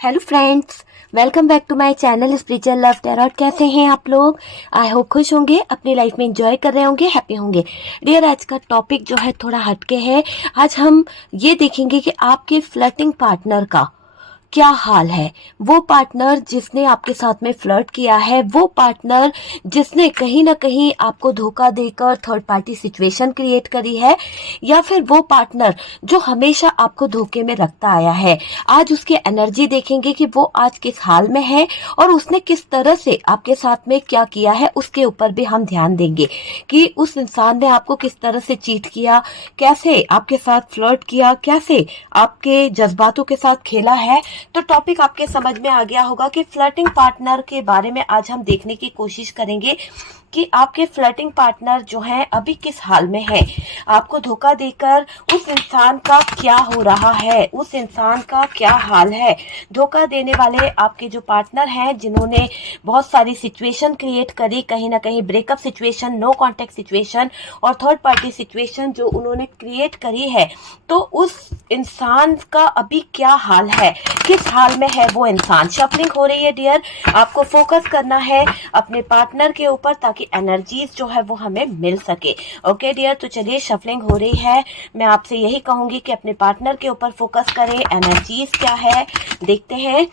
Hello friends, welcome back to my channel spiritual love tarot. कैसे हैं आप लोग? आई होप खुश होंगे, अपनी लाइफ में एंजॉय कर रहे होंगे, हैप्पी होंगे। डियर, आज का टॉपिक जो है थोड़ा हटके है। आज हम ये देखेंगे कि आपके फ्लर्टिंग पार्टनर का क्या हाल है। वो पार्टनर जिसने आपके साथ में फ्लर्ट किया है, वो पार्टनर जिसने कहीं ना कहीं आपको धोखा देकर थर्ड पार्टी सिचुएशन क्रिएट करी है, या फिर वो पार्टनर जो हमेशा आपको धोखे में रखता आया है। आज उसकी एनर्जी देखेंगे कि वो आज किस हाल में है और उसने किस तरह से आपके साथ में क्या किया है। उसके ऊपर भी हम ध्यान देंगे कि उस इंसान ने आपको किस तरह से चीट किया, कैसे आपके साथ फ्लर्ट किया, कैसे आपके जज्बातों के साथ खेला है। तो टॉपिक आपके समझ में आ गया होगा कि फ्लर्टिंग पार्टनर के बारे में आज हम देखने की कोशिश करेंगे कि आपके फ्लर्टिंग पार्टनर जो है अभी किस हाल में है। आपको धोखा देकर उस इंसान का क्या हो रहा है, उस इंसान का क्या हाल है। धोखा देने वाले आपके जो पार्टनर हैं, जिन्होंने बहुत सारी सिचुएशन क्रिएट करी, कहीं ना कहीं breakup situation, no contact situation और थर्ड पार्टी सिचुएशन जो उन्होंने क्रिएट करी है, तो उस इंसान का अभी क्या हाल है, किस हाल में है वो इंसान। शफलिंग हो रही है डियर, आपको फोकस करना है अपने पार्टनर के ऊपर ताकि एनर्जीज जो है वो हमें मिल सके। ओके डियर, तो चलिए शफलिंग हो रही है। मैं आपसे यही कहूंगी कि अपने पार्टनर के ऊपर फोकस करें। एनर्जीज क्या है देखते हैं।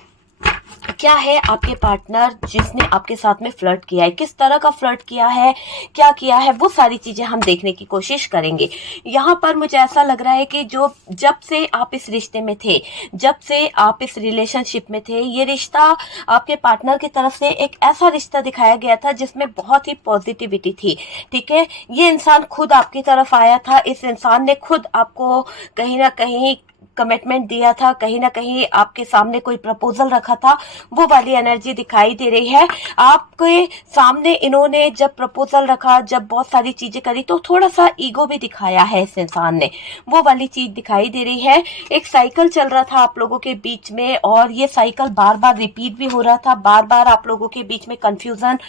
क्या है आपके पार्टनर जिसने आपके साथ में फ्लर्ट किया है, किस तरह का फ्लर्ट किया है, क्या किया है, वो सारी चीजें हम देखने की कोशिश करेंगे। यहाँ पर मुझे ऐसा लग रहा है कि जो जब से आप इस रिश्ते में थे, जब से आप इस रिलेशनशिप में थे, ये रिश्ता आपके पार्टनर की तरफ से एक ऐसा रिश्ता दिखाया गया था जिसमें बहुत ही पॉजिटिविटी थी। ठीक है, ये इंसान खुद आपकी तरफ आया था, इस इंसान ने खुद आपको कहीं ना कहीं कमिटमेंट दिया था, कहीं ना कहीं आपके सामने कोई प्रपोजल रखा था। वो वाली एनर्जी दिखाई दे रही है आपके सामने। इन्होंने जब प्रपोजल रखा, जब बहुत सारी चीजें करी, तो थोड़ा सा ईगो भी दिखाया है इस इंसान ने, वो वाली चीज दिखाई दे रही है। एक साइकिल चल रहा था आप लोगों के बीच में और ये साइकिल बार बार रिपीट भी हो रहा था, बार बार आप लोगों के बीच में कंफ्यूजन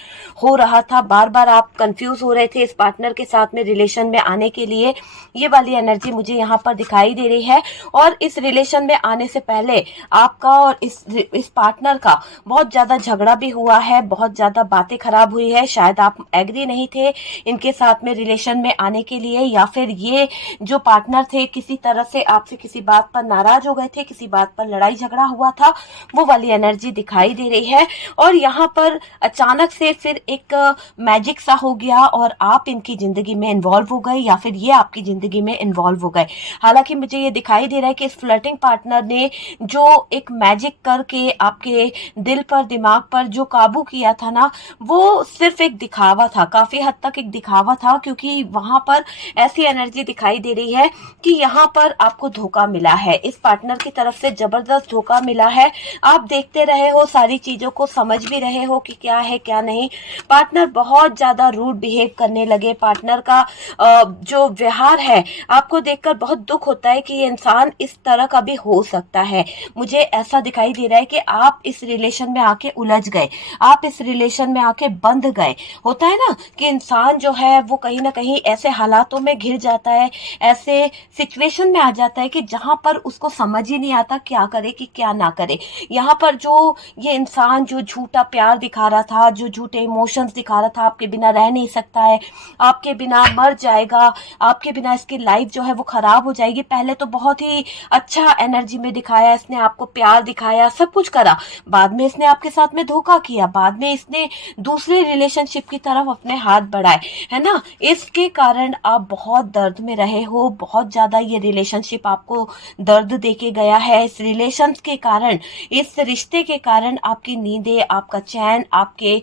हो रहा था, बार बार आप कंफ्यूज हो रहे थे इस पार्टनर के साथ में रिलेशन में आने के लिए। ये वाली एनर्जी मुझे यहाँ पर दिखाई दे रही है। और इस रिलेशन में आने से पहले आपका और इस पार्टनर का बहुत ज्यादा झगड़ा भी हुआ है, बहुत ज्यादा बातें खराब हुई है। शायद आप एग्री नहीं थे इनके साथ में रिलेशन में आने के लिए, या फिर ये जो पार्टनर थे किसी तरह से आपसे किसी बात पर नाराज हो गए थे, किसी बात पर लड़ाई झगड़ा हुआ था। वो वाली एनर्जी दिखाई दे रही है। और यहाँ पर अचानक से फिर एक मैजिक सा हो गया और आप इनकी जिंदगी में इन्वॉल्व हो गए, या फिर ये आपकी जिंदगी में इन्वॉल्व हो गए। हालांकि मुझे ये दिखाई दे रहा है कि इस फ्लर्टिंग पार्टनर ने जो एक मैजिक करके आपके दिल पर, दिमाग पर जो काबू किया था ना, वो सिर्फ एक दिखावा था, काफी हद तक एक दिखावा था। क्योंकि वहां पर ऐसी एनर्जी दिखाई दे रही है कि यहाँ पर आपको धोखा मिला है, इस पार्टनर की तरफ से जबरदस्त धोखा मिला है। आप देखते रहे हो, सारी चीजों को समझ भी रहे हो कि क्या है क्या नहीं। पार्टनर बहुत ज्यादा रूड बिहेव करने लगे। पार्टनर का जो व्यवहार है, आपको देखकर बहुत दुख होता है कि ये इंसान इस तरह का भी हो सकता है। मुझे ऐसा दिखाई दे रहा है कि आप इस रिलेशन में आके उलझ गए, आप इस रिलेशन में आके बंध गए। होता है ना कि इंसान जो है वो कहीं ना कहीं ऐसे हालातों में घिर जाता है, ऐसे सिचुएशन में आ जाता है कि जहां पर उसको समझ ही नहीं आता क्या करे कि क्या ना करे। यहाँ पर जो ये इंसान जो झूठा प्यार दिखा रहा था, जो झूठे इमोशंस दिखा रहा था, आपके बिना रह नहीं सकता है, आपके बिना मर जाएगा, आपके बिना इसकी लाइफ जो है वो खराब हो जाएगी। पहले तो बहुत ही अच्छा एनर्जी में दिखाया, इसने आपको प्यार दिखाया, सब कुछ करा। बाद में इसने आपके साथ में धोखा किया, बाद में इसने दूसरे रिलेशनशिप की तरफ अपने हाथ बढ़ाए, है ना। इसके कारण आप बहुत दर्द में रहे हो, बहुत ज्यादा ये रिलेशनशिप आपको दर्द देके गया है। इस रिलेशन के कारण, इस रिश्ते के कारण आपकी नींदें, आपका चैन, आपके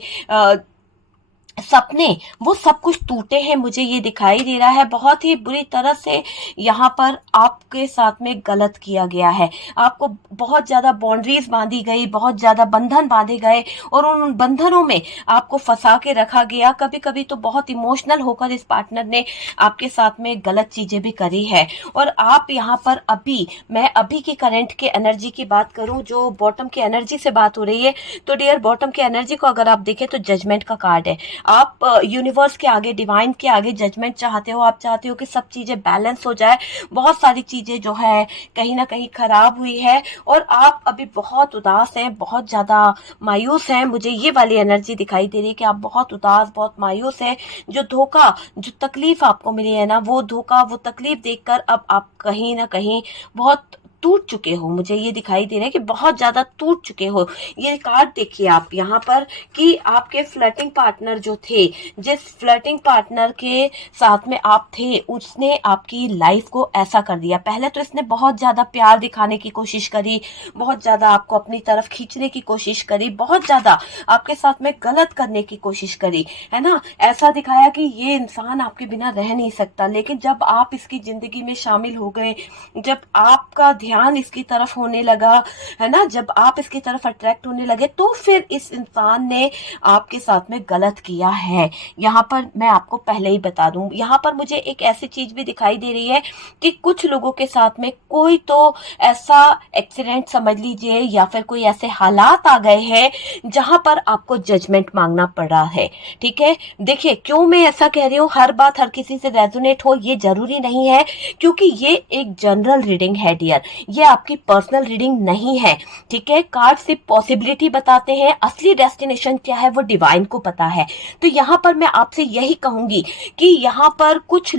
सपने, वो सब कुछ टूटे हैं। मुझे ये दिखाई दे रहा है बहुत ही बुरी तरह से यहाँ पर आपके साथ में गलत किया गया है। आपको बहुत ज्यादा बाउंड्रीज बांधी गई, बहुत ज्यादा बंधन बांधे गए और उन बंधनों में आपको फंसा के रखा गया। कभी कभी तो बहुत इमोशनल होकर इस पार्टनर ने आपके साथ में गलत चीजें भी करी है। और आप यहाँ पर अभी, मैं अभी की करंट के एनर्जी की बात करूं, जो बॉटम की एनर्जी से बात हो रही है, तो डियर बॉटम की एनर्जी को अगर आप देखें तो जजमेंट का कार्ड है। आप यूनिवर्स के आगे, डिवाइन के आगे जजमेंट चाहते हो। आप चाहते हो कि सब चीज़ें बैलेंस हो जाए। बहुत सारी चीज़ें जो है कहीं ना कहीं खराब हुई है और आप अभी बहुत उदास हैं, बहुत ज़्यादा मायूस हैं। मुझे ये वाली एनर्जी दिखाई दे रही है कि आप बहुत उदास, बहुत मायूस हैं। जो धोखा, जो तकलीफ आपको मिली है ना, वो धोखा, वो तकलीफ देखकर अब आप कहीं ना कहीं बहुत टूट चुके हो। मुझे ये दिखाई दे रहा है कि बहुत ज्यादा टूट चुके हो। ये कार्ड देखिए आप यहाँ पर कि आपके फ्लर्टिंग पार्टनर जो थे, जिस फ्लर्टिंग पार्टनर के साथ में आप थे, उसने आपकी लाइफ को ऐसा कर दिया। पहले तो इसने बहुत ज्यादा प्यार दिखाने की कोशिश करी, बहुत ज्यादा आपको अपनी तरफ खींचने की कोशिश करी, बहुत ज्यादा आपके साथ में गलत करने की कोशिश करी, है ना। ऐसा दिखाया कि ये इंसान आपके बिना रह नहीं सकता। लेकिन जब आप इसकी जिंदगी में शामिल हो गए, जब आपका ध्यान इसकी तरफ होने लगा, है ना, जब आप इसकी तरफ अट्रैक्ट होने लगे, तो फिर इस इंसान ने आपके साथ में गलत किया है। यहाँ पर मैं आपको पहले ही बता दूं, यहाँ पर मुझे एक ऐसी चीज भी दिखाई दे रही है कि कुछ लोगों के साथ में कोई तो ऐसा एक्सीडेंट समझ लीजिए या फिर कोई ऐसे हालात आ गए हैं जहां पर आपको जजमेंट मांगना पड़ रहा है। ठीक है, देखिए क्यों मैं ऐसा कह रही हूँ, हर बात हर किसी से रेजोनेट हो ये जरूरी नहीं है, क्योंकि ये एक जनरल रीडिंग है डियर, ये आपकी पर्सनल रीडिंग नहीं है। ठीक है, कार्ड सिर्फ पॉसिबिलिटी बताते हैं, असली डेस्टिनेशन क्या है वो डिवाइन को पता है। तो यहाँ पर मैं आपसे यही कहूंगी कि यहाँ पर कुछ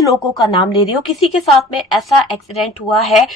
लोगों का नाम ले रही हूँ, किसी के साथ में ऐसा एक्सीडेंट हुआ है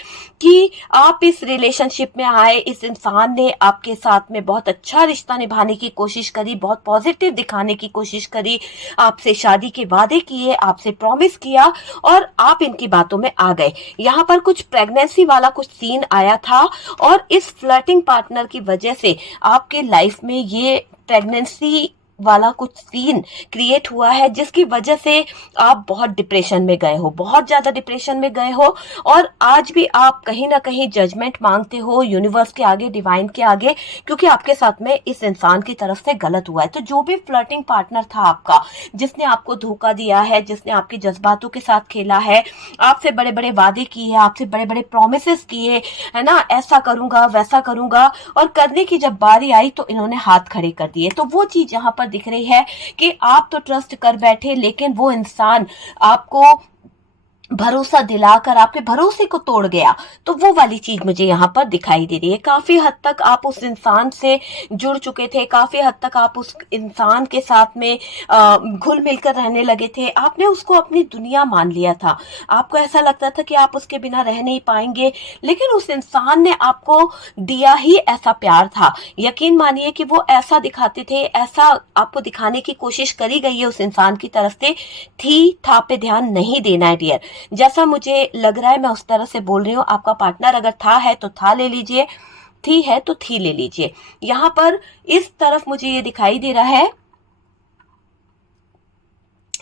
कि आप इस रिलेशनशिप में आए, इस इंसान ने आपके साथ में बहुत अच्छा रिश्ता निभाने की कोशिश करी, बहुत पॉजिटिव दिखाने की कोशिश करी, आपसे शादी के वादे किए, आपसे प्रॉमिस किया और आप इनकी बातों में आ गए। यहाँ पर कुछ प्रेगनेंसी वाला कुछ सीन आया था और इस फ्लर्टिंग पार्टनर की वजह से आपके लाइफ में ये प्रेगनेंसी वाला कुछ सीन क्रिएट हुआ है, जिसकी वजह से आप बहुत डिप्रेशन में गए हो, बहुत ज्यादा डिप्रेशन में गए हो और आज भी आप कहीं ना कहीं जजमेंट मांगते हो यूनिवर्स के आगे, डिवाइन के आगे, क्योंकि आपके साथ में इस इंसान की तरफ से गलत हुआ है। तो जो भी फ्लर्टिंग पार्टनर था आपका, जिसने आपको धोखा दिया है, जिसने आपके जज्बातों के साथ खेला है, आपसे बड़े बड़े वादे किए, आपसे बड़े बड़े प्रोमिस किए, है ना, ऐसा करूंगा वैसा करूंगा, और करने की जब बारी आई तो इन्होंने हाथ खड़े कर दिए। तो वो चीज यहाँ पर दिख रही है कि आप तो ट्रस्ट कर बैठे, लेकिन वो इंसान आपको भरोसा दिलाकर आपके भरोसे को तोड़ गया। तो वो वाली चीज मुझे यहाँ पर दिखाई दे रही है। काफी हद तक आप उस इंसान से जुड़ चुके थे, काफी हद तक आप उस इंसान के साथ में घुल मिलकर रहने लगे थे, आपने उसको अपनी दुनिया मान लिया था, आपको ऐसा लगता था कि आप उसके बिना रह नहीं पाएंगे, लेकिन उस इंसान ने आपको दिया ही ऐसा प्यार था। यकीन मानिए कि वो ऐसा दिखाते थे, ऐसा आपको दिखाने की कोशिश करी गई है उस इंसान की तरफ से, थी था पे ध्यान नहीं देना है डियर। जैसा मुझे लग रहा है मैं उस तरह से बोल रही हूँ। आपका पार्टनर अगर था है तो था ले लीजिए, थी है तो थी ले लीजिए। यहाँ पर इस तरफ मुझे ये दिखाई दे रहा है,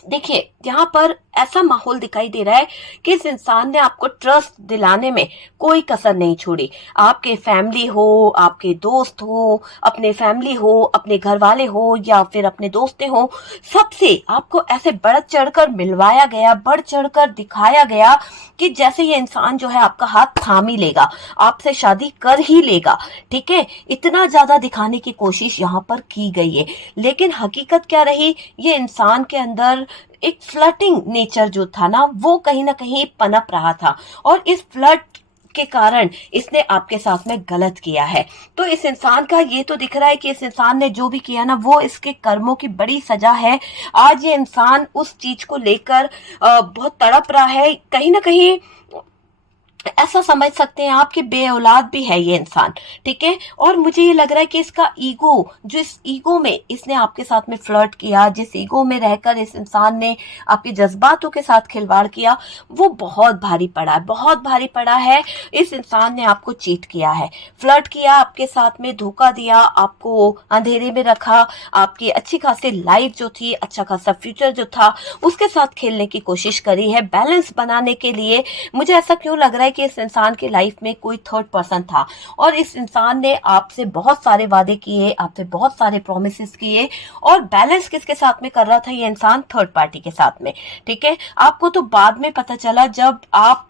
देखिए यहाँ पर ऐसा माहौल दिखाई दे रहा है कि इस इंसान ने आपको ट्रस्ट दिलाने में कोई कसर नहीं छोड़ी। आपके फैमिली हो, आपके दोस्त हो, अपने फैमिली हो, अपने घर वाले हो या फिर अपने दोस्तें हो, सबसे आपको ऐसे बढ़ चढ़कर मिलवाया गया, बढ़ चढ़कर दिखाया गया कि जैसे ये इंसान जो है आपका हाथ थाम ही लेगा, आपसे शादी कर ही लेगा। ठीक है, इतना ज्यादा दिखाने की कोशिश यहाँ पर की गई है, लेकिन हकीकत क्या रही, ये इंसान के अंदर एक फ्लर्टिंग नेचर जो था ना, वो कहीं ना कहीं पनप रहा था और इस फ्लर्ट के कारण इसने आपके साथ में गलत किया है। तो इस इंसान का ये तो दिख रहा है कि इस इंसान ने जो भी किया ना, वो इसके कर्मों की बड़ी सजा है। आज ये इंसान उस चीज को लेकर बहुत तड़प रहा है, कहीं ना कहीं ऐसा समझ सकते हैं आप कि बे औलाद भी है ये इंसान। ठीक है, और मुझे ये लग रहा है कि इसका ईगो, जो इस ईगो में इसने आपके साथ में फ्लर्ट किया, जिस ईगो में रहकर इस इंसान ने आपके जज्बातों के साथ खिलवाड़ किया, वो बहुत भारी पड़ा है, बहुत भारी पड़ा है। इस इंसान ने आपको चीट किया है, फ्लर्ट किया आपके साथ में, धोखा दिया, आपको अंधेरे में रखा, आपकी अच्छी खासी लाइफ जो थी, अच्छा खासा फ्यूचर जो था, उसके साथ खेलने की कोशिश करी है बैलेंस बनाने के लिए। मुझे ऐसा क्यों लग रहा है कि इस इंसान की लाइफ में कोई थर्ड पर्सन था और इस इंसान ने आपसे बहुत सारे वादे किए, आपसे बहुत सारे प्रोमिस किए, और बैलेंस किसके साथ में कर रहा था ये इंसान, थर्ड पार्टी के साथ में। ठीक है, आपको तो बाद में पता चला जब आप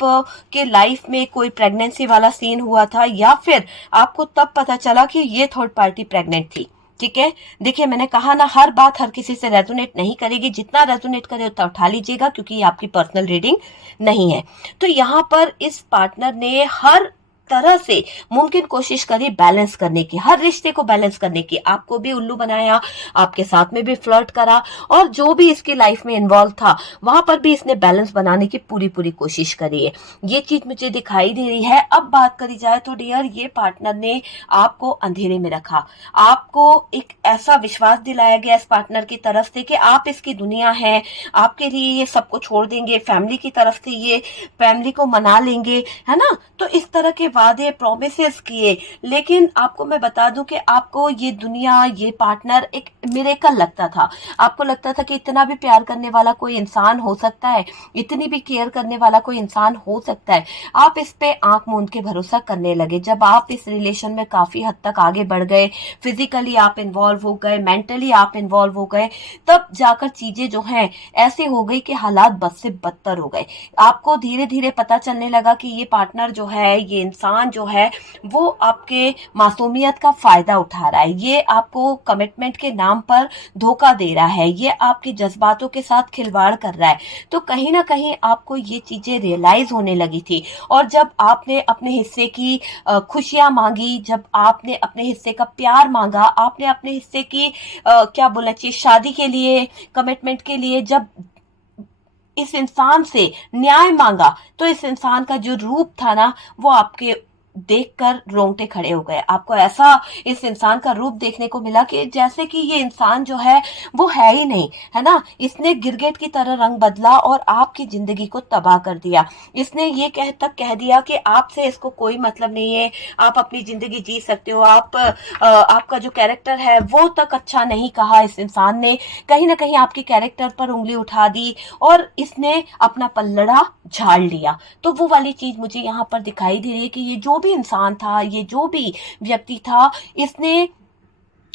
के लाइफ में कोई प्रेगनेंसी वाला सीन हुआ था, या फिर आपको तब पता चला कि ये थर्ड पार्टी प्रेग्नेंट थी। ठीक है। देखिए, मैंने कहा ना, हर बात हर किसी से रेजोनेट नहीं करेगी, जितना रेजोनेट करे उतना उठा लीजिएगा, क्योंकि ये आपकी पर्सनल रीडिंग नहीं है। तो यहाँ पर इस पार्टनर ने हर तरह से मुमकिन कोशिश करी बैलेंस करने की, हर रिश्ते को बैलेंस करने की। आपको भी उल्लू बनाया, आपके साथ में भी फ्लर्ट करा, और जो भी इसकी लाइफ में इन्वॉल्व था वहां पर भी इसने बैलेंस बनाने की पूरी पूरी कोशिश करी है। ये चीज मुझे दिखाई दे रही है। अब बात करी जाए तो डियर, ये पार्टनर ने आपको अंधेरे में रखा। आपको एक ऐसा विश्वास दिलाया गया इस पार्टनर की तरफ से कि आप इसकी दुनिया है, आपके लिए ये सबको छोड़ देंगे, फैमिली की तरफ से ये फैमिली को मना लेंगे, है ना। तो इस तरह के वादे, प्रोमिसेस किए, लेकिन आपको मैं बता दूं कि आपको ये दुनिया, ये पार्टनर एक मिरेकल लगता था। आपको लगता था कि इतना भी प्यार करने वाला कोई इंसान हो सकता है, इतनी भी केयर करने वाला कोई इंसान हो सकता है। आप इस पे आंख मूंद के भरोसा करने लगे। जब आप इस रिलेशन में काफी हद तक आगे बढ़ गए, फिजिकली आप इन्वॉल्व हो गए, मेंटली आप इन्वॉल्व हो गए, तब जाकर चीजें जो हैं ऐसे हो गई कि हालात बद से बदतर हो गए। आपको धीरे धीरे पता चलने लगा कि ये पार्टनर जो है, ये इंसान जो है, वो आपके मासूमियत का फायदा उठा रहा है, ये आपको कमिटमेंट के नाम पर धोखा दे रहा है, ये आपके जज्बातों के साथ खिलवाड़ कर रहा है। तो कहीं ना कहीं आपको ये चीजें रियलाइज होने लगी थी। और जब आपने अपने हिस्से की खुशियां मांगी, जब आपने अपने हिस्से का प्यार मांगा, आपने अपने हिस्से की क्या बोलना चाहिए, शादी के लिए, कमिटमेंट के लिए जब इस इंसान से न्याय मांगा, तो इस इंसान का जो रूप था ना, वो आपके देखकर रोंगटे खड़े हो गए। आपको ऐसा इस इंसान का रूप देखने को मिला कि जैसे कि ये इंसान जो है वो है ही नहीं, है ना। इसने गिरगिट की तरह रंग बदला और आपकी जिंदगी को तबाह कर दिया। इसने ये कह दिया कि आपसे इसको कोई मतलब नहीं है, आप अपनी जिंदगी जी सकते हो, आपका जो कैरेक्टर है वो तक अच्छा नहीं कहा। इस इंसान ने कहीं ना कहीं आपके कैरेक्टर पर उंगली उठा दी और इसने अपना पल्लड़ा झाड़ लिया। तो वो वाली चीज मुझे यहाँ पर दिखाई दे रही है कि ये जो भी इंसान था, ये जो भी व्यक्ति था, इसने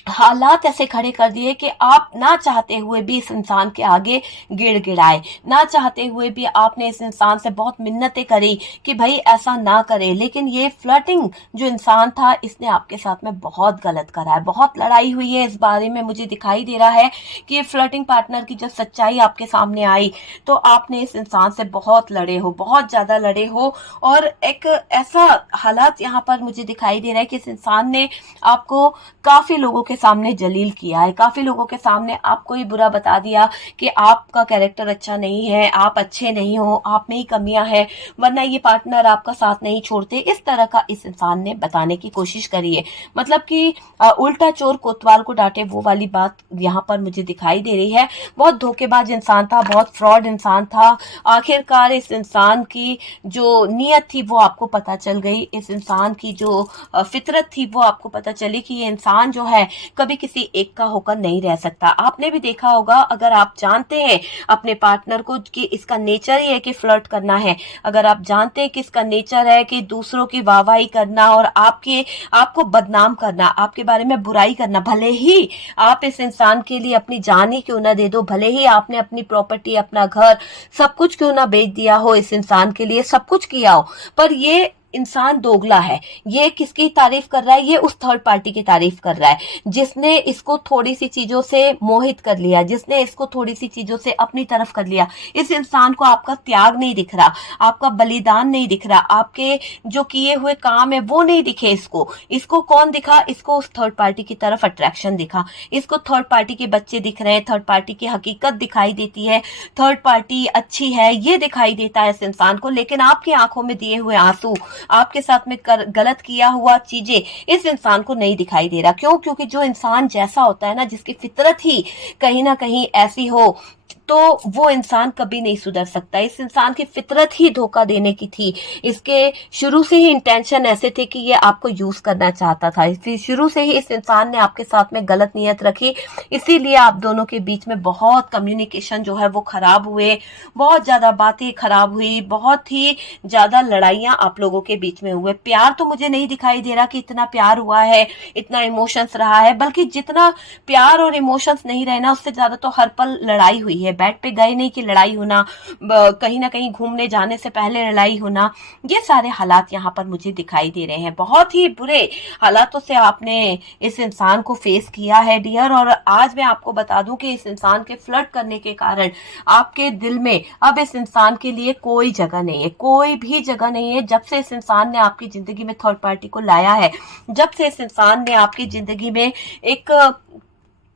हालात ऐसे खड़े कर दिए कि आप ना चाहते हुए भी इस इंसान के आगे गिड़गिड़ाए, ना चाहते हुए भी आपने इस इंसान से बहुत मिन्नतें करी कि भाई ऐसा ना करे। लेकिन ये फ्लर्टिंग जो इंसान था, इसने आपके साथ में बहुत गलत करा है, बहुत लड़ाई हुई है। इस बारे में मुझे दिखाई दे रहा है कि ये फ्लर्टिंग पार्टनर की जब सच्चाई आपके सामने आई तो आपने इस इंसान से बहुत लड़े हो, बहुत ज्यादा लड़े हो। और एक ऐसा हालात यहाँ पर मुझे दिखाई दे रहा है कि इस इंसान ने आपको काफी लोगों के सामने जलील किया है, काफी लोगों के सामने आपको ही बुरा बता दिया कि आपका कैरेक्टर अच्छा नहीं है, आप अच्छे नहीं हो, आप में ही कमियां हैं, वरना ये पार्टनर आपका साथ नहीं छोड़ते। इस तरह का इस इंसान ने बताने की कोशिश करी है। मतलब कि उल्टा चोर कोतवाल को डांटे, वो वाली बात यहाँ पर मुझे दिखाई दे रही है। बहुत धोखेबाज इंसान था, बहुत फ्रॉड इंसान था। आखिरकार इस इंसान की जो नीयत थी वो आपको पता चल गई, इस इंसान की जो फितरत थी वो आपको पता चली कि ये इंसान जो है कभी किसी एक का होकर नहीं रह सकता। आपने भी देखा होगा, अगर आप जानते हैं अपने पार्टनर को कि इसका नेचर ही है कि फ्लर्ट करना है, अगर आप जानते हैं कि इसका नेचर है कि दूसरों की वाहवाही करना और आपको बदनाम करना, आपके बारे में बुराई करना, भले ही आप इस इंसान के लिए अपनी जान ही क्यों ना दे दो, भले ही आपने अपनी प्रॉपर्टी, अपना घर, सब कुछ क्यों ना बेच दिया हो, इस इंसान के लिए सब कुछ किया हो, पर ये इंसान दोगला है। ये किसकी तारीफ कर रहा है? ये उस थर्ड पार्टी की तारीफ कर रहा है जिसने इसको थोड़ी सी चीजों से मोहित कर लिया, जिसने इसको थोड़ी सी चीजों से अपनी तरफ कर लिया। इस इंसान को आपका त्याग नहीं दिख रहा, आपका बलिदान नहीं दिख रहा, आपके जो किए हुए काम है वो नहीं दिखे इसको कौन दिखा? इसको उस थर्ड पार्टी की तरफ अट्रैक्शन दिखा। इसको थर्ड पार्टी के बच्चे दिख रहे हैं, थर्ड पार्टी की हकीकत दिखाई देती है, थर्ड पार्टी अच्छी है ये दिखाई देता है इस इंसान को। लेकिन आपकी आंखों में दिए हुए आंसू, आपके साथ में गलत किया हुआ चीजें इस इंसान को नहीं दिखाई दे रहा। क्यों? क्योंकि जो इंसान जैसा होता है ना, जिसकी फितरत ही कहीं ना कहीं ऐसी हो, तो वो इंसान कभी नहीं सुधर सकता। इस इंसान की फितरत ही धोखा देने की थी। इसके शुरू से ही इंटेंशन ऐसे थे कि ये आपको यूज करना चाहता था। शुरू से ही इस इंसान ने आपके साथ में गलत नीयत रखी, इसीलिए आप दोनों के बीच में बहुत कम्युनिकेशन जो है वो खराब हुए, बहुत ज्यादा बातें खराब हुई, बहुत ही ज्यादा लड़ाइयां आप लोगों के बीच में हुए। प्यार तो मुझे नहीं दिखाई दे रहा कि इतना प्यार हुआ है, इतना इमोशंस रहा है, बल्कि जितना प्यार और इमोशंस नहीं रहे ना, उससे ज्यादा तो हर पल लड़ाई हुई हुई है, बेड पे गए नहीं कि लड़ाई होना, कहीं ना कहीं घूमने जाने से पहले लड़ाई होना, ये सारे हालात यहाँ पर मुझे दिखाई दे रहे हैं। बहुत ही बुरे हालातों से आपने इस इंसान को फेस किया है डियर। और आज मैं आपको बता दूं कि इस इंसान के फ्लर्ट करने के कारण आपके दिल में अब इस इंसान के लिए कोई जगह नहीं है, कोई भी जगह नहीं है। जब से इस इंसान ने आपकी जिंदगी में थर्ड पार्टी को लाया है, जब से इस इंसान ने आपकी जिंदगी में एक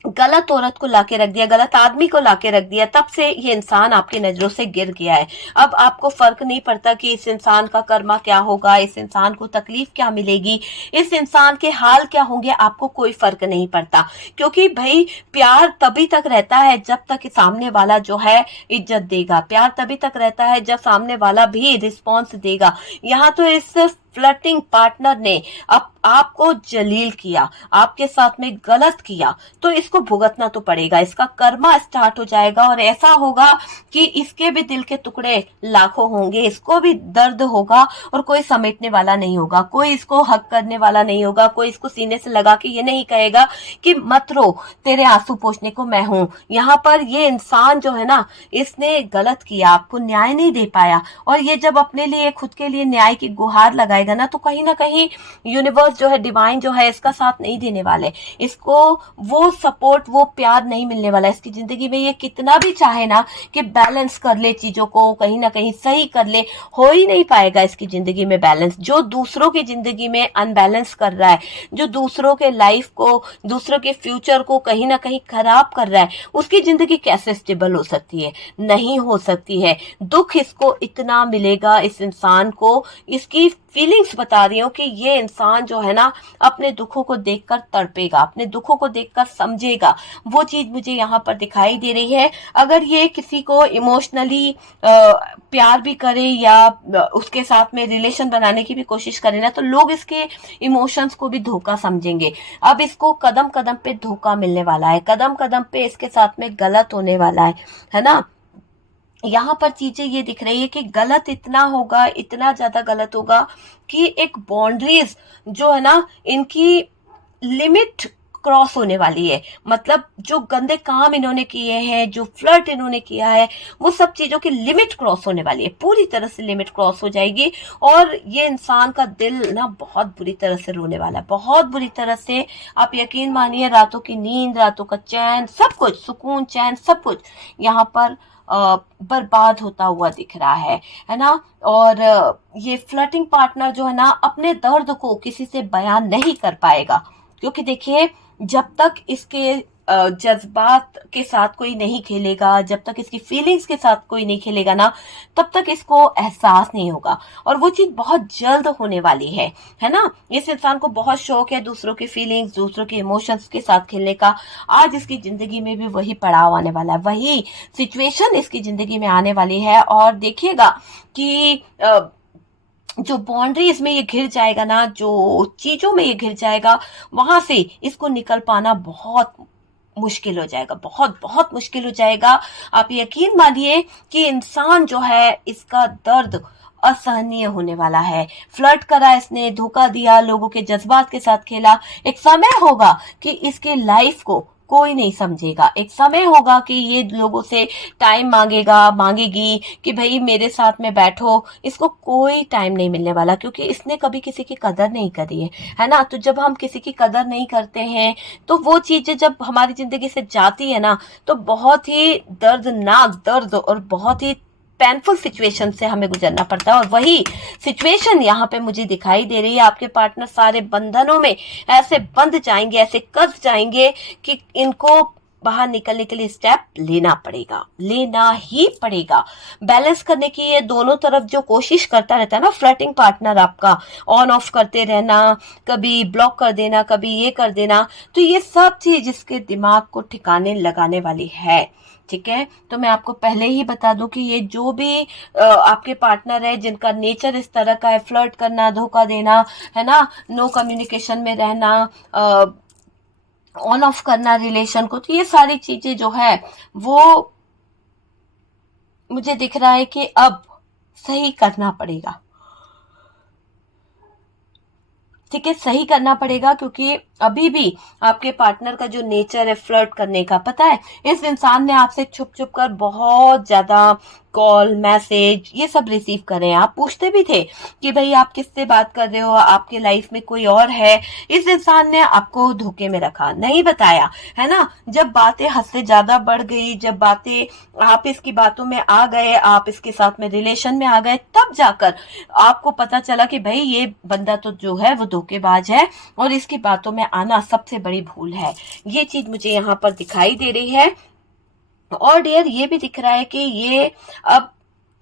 गलत औरत को लाके रख दिया, गलत आदमी को लाके रख दिया, तब से ये इंसान आपकी नजरों से गिर गया है। अब आपको फर्क नहीं पड़ता कि इस इंसान का कर्मा क्या होगा, इस इंसान को तकलीफ क्या मिलेगी, इस इंसान के हाल क्या होंगे, आपको कोई फर्क नहीं पड़ता। क्योंकि भाई प्यार तभी तक रहता है जब तक सामने वाला जो है इज्जत देगा, प्यार तभी तक रहता है जब सामने वाला भी रिस्पॉन्स देगा। यहाँ तो इस फ्लर्टिंग पार्टनर ने अब आपको जलील किया, आपके साथ में गलत किया, तो इसको भुगतना तो पड़ेगा, इसका कर्मा स्टार्ट हो जाएगा। और ऐसा होगा कि इसके भी दिल के टुकड़े लाखों होंगे, इसको भी दर्द होगा और कोई समेटने वाला नहीं होगा, कोई इसको हक करने वाला नहीं होगा, कोई इसको सीने से लगा के ये नहीं कहेगा कि मत रो, तेरे आंसू पोंछने को मैं हूं। यहाँ पर ये इंसान जो है ना, इसने गलत किया, आपको न्याय नहीं दे पाया। और ये जब अपने लिए खुद के लिए न्याय की गुहार लगाएगा ना, तो कहीं ना कहीं यूनिवर्स जो है, डिवाइन जो है, इसका साथ नहीं देने वाले, इसको वो सपोर्ट, वो प्यार नहीं मिलने वाला इसकी जिंदगी में। ये कितना भी चाहे ना कि बैलेंस कर ले चीजों को, कहीं ना कहीं सही कर ले, हो ही नहीं पाएगा इसकी जिंदगी में बैलेंस। जो दूसरों की जिंदगी में अनबैलेंस कर रहा है, जो दूसरों के लाइफ को, दूसरों के फ्यूचर को कहीं ना कहीं खराब कर रहा है, उसकी जिंदगी कैसे स्टेबल हो सकती है? नहीं हो सकती है। दुख इसको इतना मिलेगा, इस इंसान को, इसकी फीलिंग्स बता रही हूँ कि ये इंसान जो है ना, अपने दुखों को देखकर तड़पेगा, अपने दुखों को देखकर समझेगा। वो चीज मुझे यहाँ पर दिखाई दे रही है। अगर ये किसी को इमोशनली प्यार भी करे या उसके साथ में रिलेशन बनाने की भी कोशिश करे ना, तो लोग इसके इमोशंस को भी धोखा समझेंगे। अब इसको कदम कदम पे धोखा मिलने वाला है, कदम कदम पे इसके साथ में गलत होने वाला है ना। यहाँ पर चीजें ये दिख रही है कि गलत इतना होगा, इतना ज्यादा गलत होगा कि एक बाउंड्रीज जो है ना, इनकी लिमिट क्रॉस होने वाली है। मतलब जो गंदे काम इन्होंने किए हैं, जो फ्लर्ट इन्होंने किया है, वो सब चीजों की लिमिट क्रॉस होने वाली है, पूरी तरह से लिमिट क्रॉस हो जाएगी। और ये इंसान का दिल ना बहुत बुरी तरह से रोने वाला है, बहुत बुरी तरह से। आप यकीन मानिए, रातों की नींद, रातों का चैन, सब कुछ, सुकून, चैन, सब कुछ यहाँ पर बर्बाद होता हुआ दिख रहा है ना। और ये फ्लर्टिंग पार्टनर जो है ना, अपने दर्द को किसी से बयान नहीं कर पाएगा। क्योंकि देखिए, जब तक इसके जज्बात के साथ कोई नहीं खेलेगा, जब तक इसकी फीलिंग्स के साथ कोई नहीं खेलेगा ना, तब तक इसको एहसास नहीं होगा। और वो चीज बहुत जल्द होने वाली है ना। इस इंसान को बहुत शौक है दूसरों की फीलिंग्स, दूसरों के इमोशंस के साथ खेलने का। आज इसकी जिंदगी में भी वही पड़ाव आने वाला है, वही सिचुएशन इसकी जिंदगी में आने वाली है। और देखिएगा कि जो बाउंड्रीज में ये घिर जाएगा ना, जो चीजों में ये घिर जाएगा, वहां से इसको निकल पाना बहुत मुश्किल हो जाएगा, बहुत बहुत मुश्किल हो जाएगा। आप यकीन मानिए कि इंसान जो है, इसका दर्द असहनीय होने वाला है। फ्लर्ट करा इसने, धोखा दिया, लोगों के जज्बात के साथ खेला। एक समय होगा कि इसके लाइफ को कोई नहीं समझेगा, एक समय होगा कि ये लोगों से टाइम मांगेगा, मांगेगी कि भाई मेरे साथ में बैठो। इसको कोई टाइम नहीं मिलने वाला, क्योंकि इसने कभी किसी की कदर नहीं करी है ना। तो जब हम किसी की कदर नहीं करते हैं, तो वो चीजें जब हमारी जिंदगी से जाती है ना, तो बहुत ही दर्दनाक दर्द और बहुत ही पेनफुल सिचुएशन से हमें गुजरना पड़ता है। और वही सिचुएशन यहाँ पे मुझे दिखाई दे रही है। आपके पार्टनर सारे बंधनों में ऐसे बंध जाएंगे, ऐसे कस जाएंगे कि इनको बाहर निकलने के लिए स्टेप लेना पड़ेगा, लेना ही पड़ेगा। बैलेंस करने की ये दोनों तरफ जो कोशिश करता रहता है ना फ्लर्टिंग पार्टनर, आपका ऑन ऑफ करते रहना, कभी ब्लॉक कर देना, कभी ये कर देना, तो ये सब चीज इसके दिमाग को ठिकाने लगाने वाली है। ठीक है, तो मैं आपको पहले ही बता दूं कि ये जो भी आपके पार्टनर है, जिनका नेचर इस तरह का है, फ्लर्ट करना, धोखा देना, है ना, नो कम्युनिकेशन में रहना, ऑन ऑफ करना रिलेशन को, तो ये सारी चीजें जो है वो मुझे दिख रहा है कि अब सही करना पड़ेगा। ठीक है, सही करना पड़ेगा, क्योंकि अभी भी आपके पार्टनर का जो नेचर है फ्लर्ट करने का, पता है इस इंसान ने आपसे छुप छुप कर बहुत ज्यादा कॉल मैसेज ये सब रिसीव करे हैं। आप पूछते भी थे कि भाई आप किससे बात कर रहे हो, आपके लाइफ में कोई और है। इस इंसान ने आपको धोखे में रखा, नहीं बताया, है ना। जब बातें हद से ज्यादा बढ़ गई, जब बातें आप इसकी बातों में आ गए, आप इसके साथ में रिलेशन में आ गए, तब जाकर आपको पता चला कि भाई ये बंदा तो जो है वो धोखेबाज है और इसकी बातों में आना सबसे बड़ी भूल है। ये चीज मुझे यहाँ पर दिखाई दे रही है। और डियर ये भी दिख रहा है कि ये अब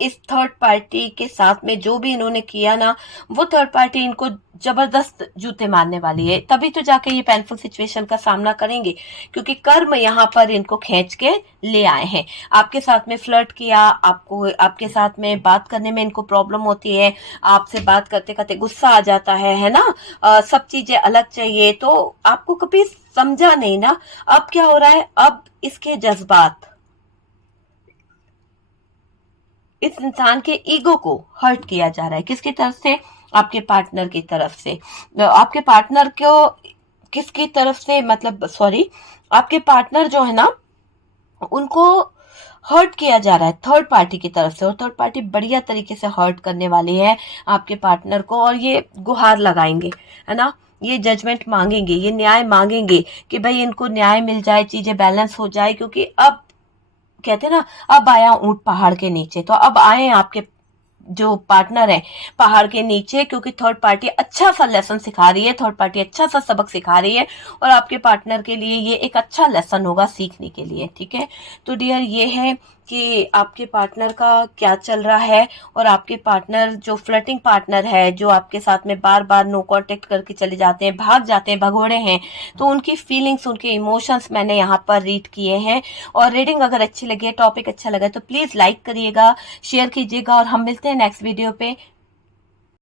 इस थर्ड पार्टी के साथ में जो भी इन्होंने किया ना, वो थर्ड पार्टी इनको जबरदस्त जूते मारने वाली है, तभी तो जाके ये पेनफुल सिचुएशन का सामना करेंगे, क्योंकि कर्म यहाँ पर इनको खींच के ले आए हैं। आपके साथ में फ्लर्ट किया, आपको आपके साथ में बात करने में इनको प्रॉब्लम होती है, आपसे बात करते करते गुस्सा आ जाता है ना। सब चीजें अलग चाहिए, तो आपको कभी समझा नहीं ना। अब क्या हो रहा है, अब इसके जज्बात इस इंसान के ईगो को हर्ट किया जा रहा है। किसकी तरफ से? आपके पार्टनर की तरफ से। आपके पार्टनर को किसकी तरफ से, मतलब सॉरी, आपके पार्टनर जो है ना उनको हर्ट किया जा रहा है थर्ड पार्टी की तरफ से, और थर्ड पार्टी बढ़िया तरीके से हर्ट करने वाली है आपके पार्टनर को, और ये गुहार लगाएंगे, है ना। ये जजमेंट मांगेंगे, ये न्याय मांगेंगे कि भाई इनको न्याय मिल जाए, चीजें बैलेंस हो जाए, क्योंकि अब कहते हैं ना, अब आया ऊंट पहाड़ के नीचे। तो अब आए आपके जो पार्टनर है पहाड़ के नीचे, क्योंकि थर्ड पार्टी अच्छा सा लेसन सिखा रही है, थर्ड पार्टी अच्छा सा सबक सिखा रही है, और आपके पार्टनर के लिए ये एक अच्छा लेसन होगा सीखने के लिए। ठीक है, तो डियर ये है कि आपके पार्टनर का क्या चल रहा है, और आपके पार्टनर जो फ्लर्टिंग पार्टनर है, जो आपके साथ में बार बार नो कांटेक्ट करके चले जाते हैं, भाग जाते हैं, भगोड़े हैं, तो उनकी फीलिंग्स, उनके इमोशंस मैंने यहाँ पर रीड किए हैं। और रीडिंग अगर अच्छी लगी है, टॉपिक अच्छा लगा तो प्लीज लाइक करिएगा, शेयर कीजिएगा, और हम मिलते हैं नेक्स्ट वीडियो पे।